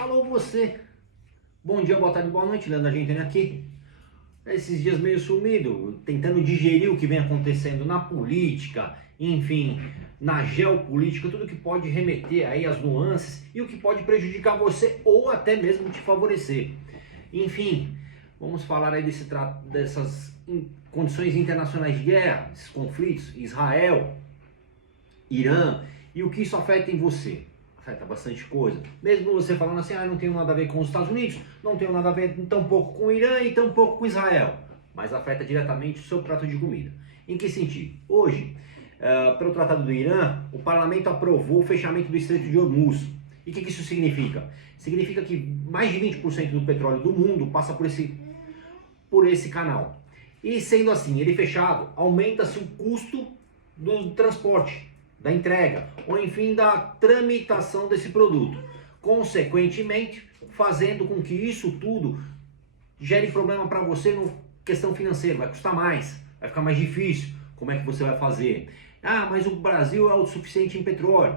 Alô você, bom dia, boa tarde, boa noite, Leandro Argentino aqui. Esses dias meio sumido, tentando digerir o que vem acontecendo na política, enfim, na geopolítica, tudo que pode remeter aí às nuances e o que pode prejudicar você ou até mesmo te favorecer. Enfim, vamos falar aí dessas condições internacionais de guerra, esses conflitos, Israel, Irã, e o que isso afeta em você. Afeta bastante coisa. Mesmo você falando assim, não tenho nada a ver com os Estados Unidos, não tenho nada a ver tão pouco com o Irã e tão pouco com Israel. Mas afeta diretamente o seu prato de comida. Em que sentido? Hoje, pelo Tratado do Irã, o parlamento aprovou o fechamento do Estreito de Hormuz. E o que isso significa? Significa que mais de 20% do petróleo do mundo passa por esse canal. E sendo assim, ele fechado, aumenta-se o custo do transporte, da entrega, ou enfim da tramitação desse produto, consequentemente fazendo com que isso tudo gere problema para você no questão financeira, vai custar mais, vai ficar mais difícil, como é que você vai fazer? Mas o Brasil é autossuficiente em petróleo.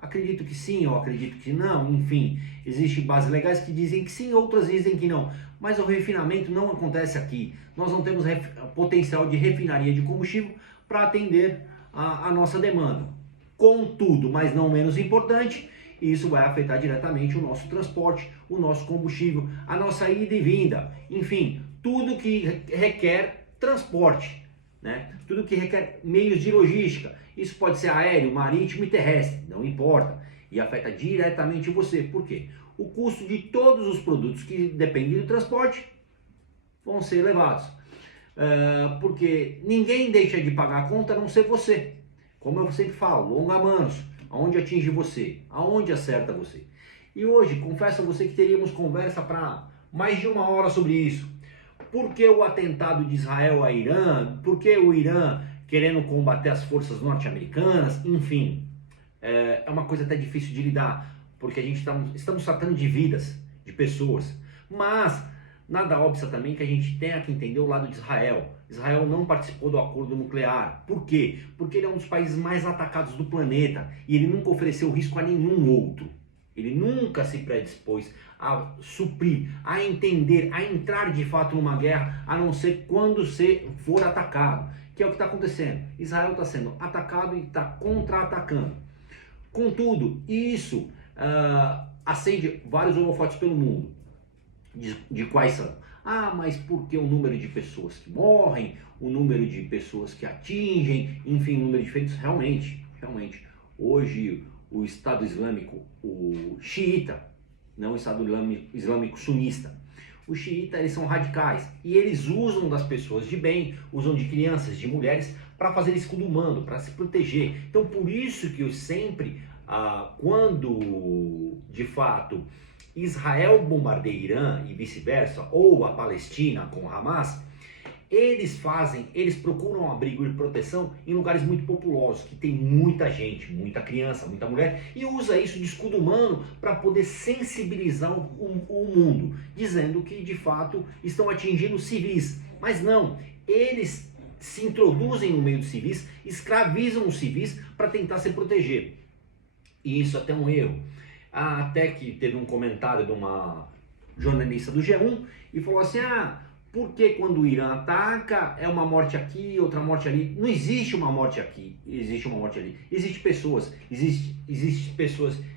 Acredito que sim, eu acredito que não, enfim, existem bases legais que dizem que sim, outras dizem que não, mas o refinamento não acontece aqui, nós não temos potencial de refinaria de combustível para atender a nossa demanda. Contudo, mas não menos importante, isso vai afetar diretamente o nosso transporte, o nosso combustível, a nossa ida e vinda, enfim, tudo que requer transporte, né? Tudo que requer meios de logística. Isso pode ser aéreo, marítimo e terrestre, não importa, e afeta diretamente você. Por quê? O custo de todos os produtos que dependem do transporte vão ser elevados. Porque ninguém deixa de pagar a conta a não ser você. Como eu sempre falo, longa manos, aonde atinge você, aonde acerta você. E hoje, confesso a você que teríamos conversa para mais de 1 hora sobre isso. Por que o atentado de Israel a Irã? Por que o Irã querendo combater as forças norte-americanas? Enfim, é uma coisa até difícil de lidar, porque a gente estamos tratando de vidas, de pessoas. Mas nada obsta também que a gente tenha que entender o lado de Israel. Israel não participou do acordo nuclear. Por quê? Porque ele é um dos países mais atacados do planeta e ele nunca ofereceu risco a nenhum outro. Ele nunca se predispôs a suprir, a entender, a entrar de fato numa guerra, a não ser quando você for atacado. Que é o que está acontecendo. Israel está sendo atacado e está contra-atacando. Contudo, isso acende vários holofotes pelo mundo. De quais são? Mas porque o número de pessoas que morrem, o número de pessoas que atingem, enfim, o número de feridos, realmente, hoje o Estado Islâmico, o xiita, não o Estado Islâmico sunista, os xiitas, eles são radicais e eles usam das pessoas de bem, usam de crianças, de mulheres, para fazer escudo humano, para se proteger. Então, por isso que eu sempre, quando de fato Israel bombardeia Irã e vice-versa, ou a Palestina com Hamas, eles procuram abrigo e proteção em lugares muito populosos, que tem muita gente, muita criança, muita mulher, e usa isso de escudo humano para poder sensibilizar o mundo, dizendo que de fato estão atingindo civis. Mas não, eles se introduzem no meio dos civis, escravizam os civis para tentar se proteger. E isso até é um erro. Até que teve um comentário de uma jornalista do G1 e falou assim, por que quando o Irã ataca é uma morte aqui, outra morte ali? Não existe uma morte aqui, existe uma morte ali. Existem pessoas,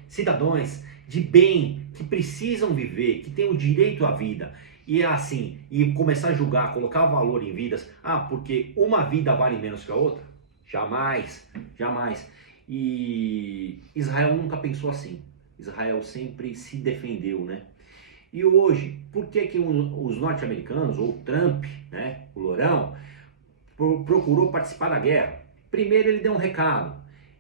cidadãos de bem, que precisam viver, que têm o direito à vida. E é assim, e começar a julgar, colocar valor em vidas, porque uma vida vale menos que a outra? Jamais, jamais. E Israel nunca pensou assim. Israel sempre se defendeu, né? E hoje, por que os norte-americanos, ou Trump, né, o Lourão, procurou participar da guerra? Primeiro ele deu um recado.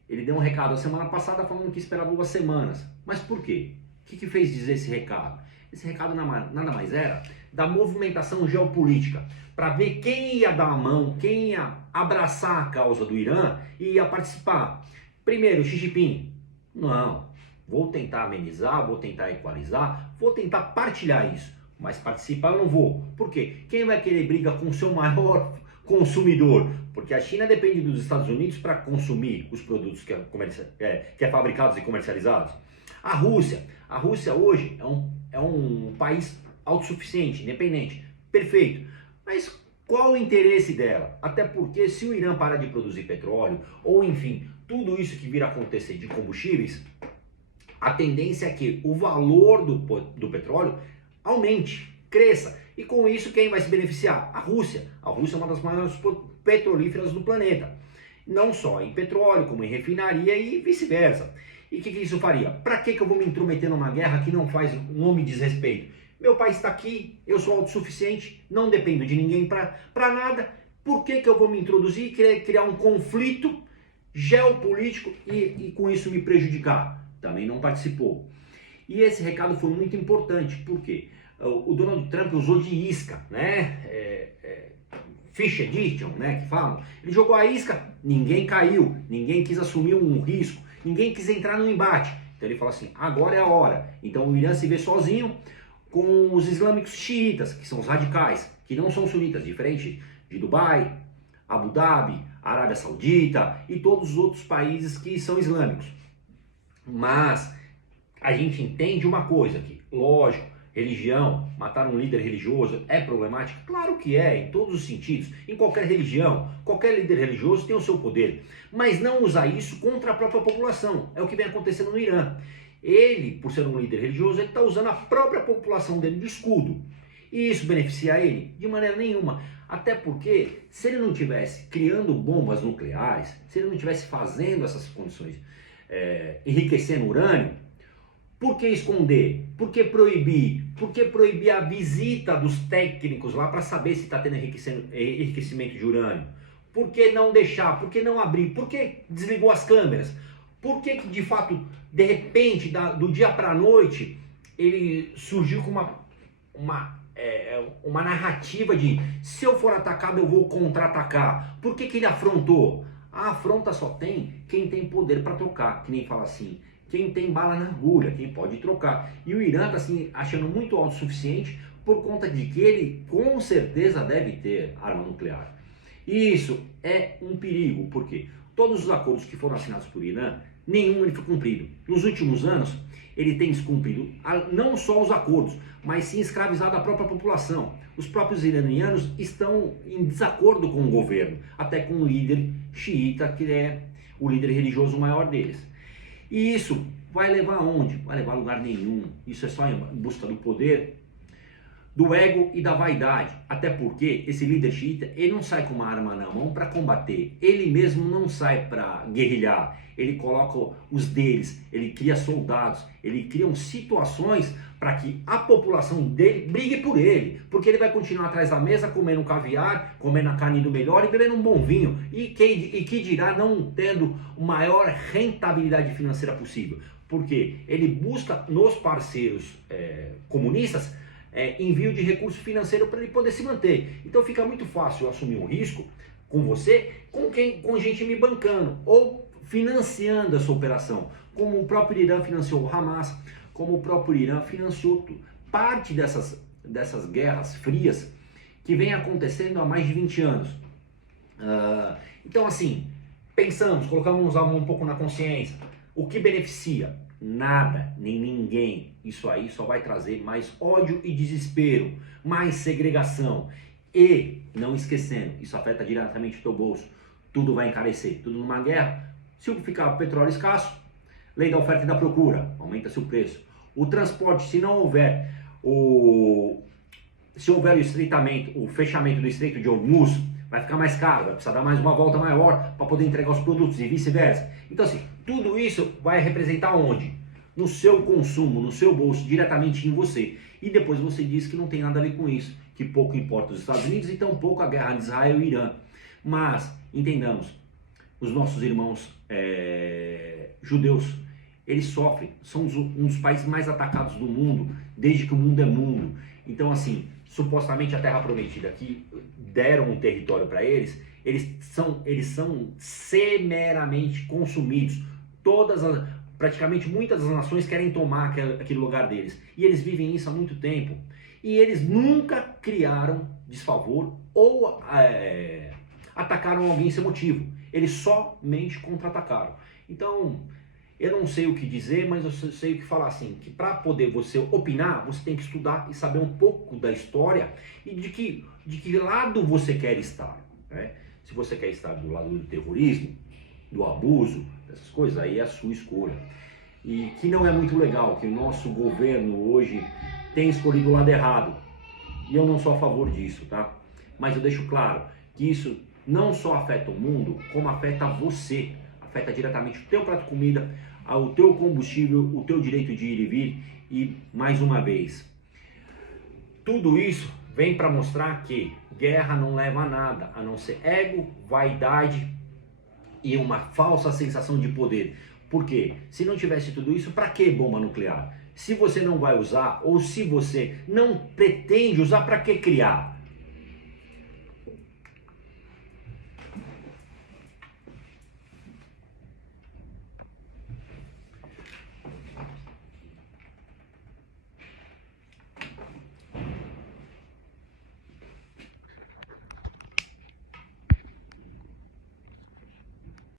Ele deu um recado a semana passada falando que esperava 2 semanas. Mas por quê? O que fez dizer esse recado? Esse recado nada mais era da movimentação geopolítica, para ver quem ia dar a mão, quem ia abraçar a causa do Irã e ia participar. Primeiro, Xi Jinping. Não. Vou tentar amenizar, vou tentar equalizar, vou tentar partilhar isso. Mas participar eu não vou. Por quê? Quem vai querer briga com o seu maior consumidor? Porque a China depende dos Estados Unidos para consumir os produtos que é fabricados e comercializados. A Rússia hoje é um país autossuficiente, independente, perfeito. Mas qual o interesse dela? Até porque se o Irã parar de produzir petróleo, ou enfim, tudo isso que vir a acontecer de combustíveis, a tendência é que o valor do petróleo aumente, cresça. E com isso quem vai se beneficiar? A Rússia. A Rússia é uma das maiores petrolíferas do planeta. Não só em petróleo, como em refinaria e vice-versa. E o que isso faria? Para que eu vou me intrometer numa guerra que não me diz respeito? Meu país está aqui, eu sou autossuficiente, não dependo de ninguém para nada. Por que eu vou me introduzir e querer criar um conflito geopolítico e com isso me prejudicar? Também não participou. E esse recado foi muito importante, porque o Donald Trump usou de isca, né? Fish Edition, né? Que falam. Ele jogou a isca, ninguém caiu, ninguém quis assumir um risco, ninguém quis entrar no embate. Então ele fala assim: agora é a hora. Então o Irã se vê sozinho com os islâmicos xiitas, que são os radicais, que não são sunitas, diferente de Dubai, Abu Dhabi, Arábia Saudita e todos os outros países que são islâmicos. Mas a gente entende uma coisa aqui, lógico, religião, matar um líder religioso é problemático? Claro que é, em todos os sentidos, em qualquer religião, qualquer líder religioso tem o seu poder, mas não usar isso contra a própria população, é o que vem acontecendo no Irã. Ele, por ser um líder religioso, ele está usando a própria população dele de escudo. E isso beneficia ele? De maneira nenhuma. Até porque, se ele não estivesse criando bombas nucleares, se ele não estivesse fazendo essas condições, enriquecendo urânio, por que esconder? Por que proibir? Por que proibir a visita dos técnicos lá para saber se está tendo enriquecimento de urânio? Por que não deixar? Por que não abrir? Por que desligou as câmeras? Por que de fato, de repente, do dia para a noite, ele surgiu com uma narrativa de se eu for atacado eu vou contra-atacar? Por que ele afrontou? A afronta só tem quem tem poder para trocar, que nem fala assim, quem tem bala na agulha, quem pode trocar. E o Irã está assim, achando muito autossuficiente por conta de que ele com certeza deve ter arma nuclear. E isso é um perigo, porque todos os acordos que foram assinados por Irã, nenhum ele foi cumprido. Nos últimos anos, ele tem descumprido não só os acordos, mas sim escravizado a própria população. Os próprios iranianos estão em desacordo com o governo, até com o líder xiita, que é o líder religioso maior deles. E isso vai levar aonde? Vai levar a lugar nenhum. Isso é só em busca do poder, do ego e da vaidade. Até porque esse líder xiita, ele não sai com uma arma na mão para combater. Ele mesmo não sai para guerrilhar. Ele coloca os deles, ele cria soldados, ele cria situações para que a população dele brigue por ele. Porque ele vai continuar atrás da mesa comendo caviar, comendo a carne do melhor e bebendo um bom vinho. E que dirá não tendo a maior rentabilidade financeira possível. Porque ele busca nos parceiros comunistas envio de recurso financeiro para ele poder se manter. Então fica muito fácil eu assumir um risco com você, com gente me bancando ou financiando essa operação, como o próprio Irã financiou o Hamas, como o próprio Irã financiou parte dessas guerras frias que vem acontecendo há mais de 20 anos. Então assim, pensamos, colocamos a mão um pouco na consciência, o que beneficia? Nada, nem ninguém. Isso aí só vai trazer mais ódio e desespero, mais segregação. E, não esquecendo, isso afeta diretamente o teu bolso. Tudo vai encarecer, tudo numa guerra. Se ficar petróleo escasso, lei da oferta e da procura, aumenta-se o preço. O transporte, se não houver se houver o estreitamento, o fechamento do Estreito de Hormuz, vai ficar mais caro, vai precisar dar mais uma volta maior para poder entregar os produtos e vice-versa. Então assim, tudo isso vai representar onde? No seu consumo, no seu bolso, diretamente em você. E depois você diz que não tem nada a ver com isso, que pouco importa os Estados Unidos e tão pouco a guerra de Israel e Irã. Mas, entendamos, os nossos irmãos judeus, eles sofrem, são um dos países mais atacados do mundo, desde que o mundo é mundo. Então assim, supostamente a Terra Prometida, que deram um território para eles, eles são semeramente consumidos. Praticamente muitas das nações querem tomar aquele lugar deles. E eles vivem isso há muito tempo. E eles nunca criaram desfavor ou atacaram alguém sem motivo. Eles somente contra-atacaram. Então, Eu não sei o que dizer, mas eu sei o que falar assim, que para poder você opinar, você tem que estudar e saber um pouco da história e de que lado você quer estar, né? Se você quer estar do lado do terrorismo, do abuso, dessas coisas, aí é a sua escolha. E que não é muito legal, que o nosso governo hoje tem escolhido o lado errado. E eu não sou a favor disso, tá? Mas eu deixo claro que isso não só afeta o mundo, como afeta você. Afeta diretamente o teu prato de comida, o teu combustível, o teu direito de ir e vir. E, mais uma vez, tudo isso vem para mostrar que guerra não leva a nada, a não ser ego, vaidade e uma falsa sensação de poder. Por quê? Se não tivesse tudo isso, para que bomba nuclear? Se você não vai usar, ou se você não pretende usar, para que criar?